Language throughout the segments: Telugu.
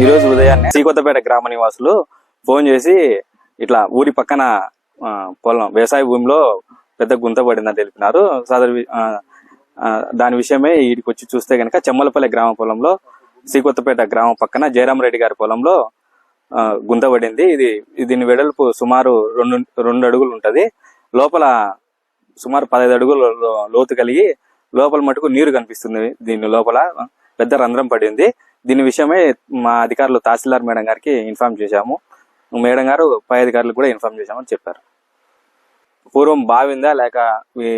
ఈ రోజు ఉదయాన్నే శ్రీకొత్తపేట గ్రామ నివాసులు ఫోన్ చేసి ఇట్లా ఊరి పక్కన పొలం వ్యవసాయ భూమిలో పెద్ద గుంత పడిందని తెలిపినారు. దాని విషయమే వీడికి వచ్చి చూస్తే కనుక చెమ్మలపల్లి గ్రామ పొలంలో శ్రీకొత్తపేట గ్రామం పక్కన జయరామరెడ్డి గారి పొలంలో గుంత పడింది. దీని వెడల్పు సుమారు 2 అడుగులు ఉంటది. లోపల సుమారు 15 అడుగులు లోతు కలిగి లోపల మటుకు నీరు కనిపిస్తుంది. దీని లోపల పెద్ద రంధ్రం పడింది. దీని విషయమై మా అధికారులు తహసీల్దార్ మేడం గారికి ఇన్ఫార్మ్ చేశాము. మేడం గారు పై అధికారులకు కూడా ఇన్ఫార్మ్ చేశామని చెప్పారు. పూర్వం బావిందా లేక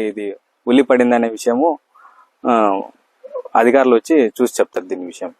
ఇది ఉల్లి పడిందా అనే విషయము అధికారులు వచ్చి చూసి చెప్తారు దీని విషయం.